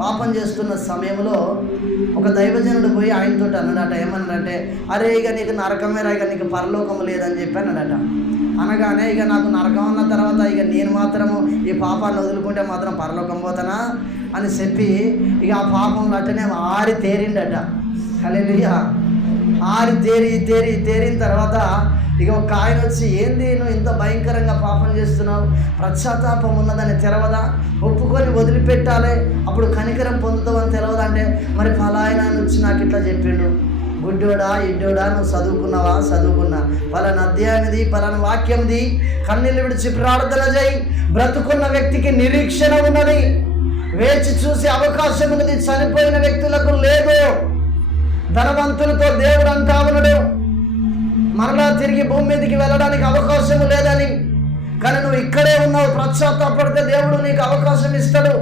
పాపం చేస్తున్న సమయంలో ఒక దైవజనుడు పోయి ఆయనతో అన్నాడట. ఏమన్నాడంటే, అరే ఇక నీకు నరకమేరా, ఇక నీకు పరలోకం లేదని చెప్పి అన్నాడట. అనగానే ఇక నాకు నరకం అన్న తర్వాత ఇక నేను మాత్రము ఈ పాపాన్ని వదులుకుంటే మాత్రం పరలోకం పోతానా అని చెప్పి ఇక ఆ పాపంలో అట్టనే ఆరి తేరిండట. హల్లెలూయా. ఆరి తేరిన తర్వాత ఇక ఒక ఆయన వచ్చి, ఏంది నువ్వు ఇంత భయంకరంగా పాపం చేస్తున్నావు, పశ్చాత్తాపం ఉన్నదని తెలవదా, ఒప్పుకొని వదిలిపెట్టాలి అప్పుడు కనికరం పొందుతావని తెలవదా అంటే, మరి ఫలాయన వచ్చి నాకు ఇట్లా చెప్పిండు, గుడ్డోడా ఇడ్డోడా నువ్వు చదువుకున్నావా, చదువుకున్నా, పలానా అధ్యాయంది పలానా వాక్యంది, కన్నీళ్ళు విడిచి ప్రార్థన చేయి, బ్రతుకున్న వ్యక్తికి నిరీక్షణ ఉన్నది, వేచి చూసే అవకాశం ఉన్నది, చనిపోయిన వ్యక్తులకు లేదు. ధనవంతులతో దేవుడు అంటా ఉన్నాడు మరలా తిరిగి భూమి మీదకి వెళ్ళడానికి అవకాశం లేదని, కానీ నువ్వు ఇక్కడే ఉన్నావు, పశ్చాత్తాపడితే దేవుడు నీకు అవకాశం ఇస్తాడు.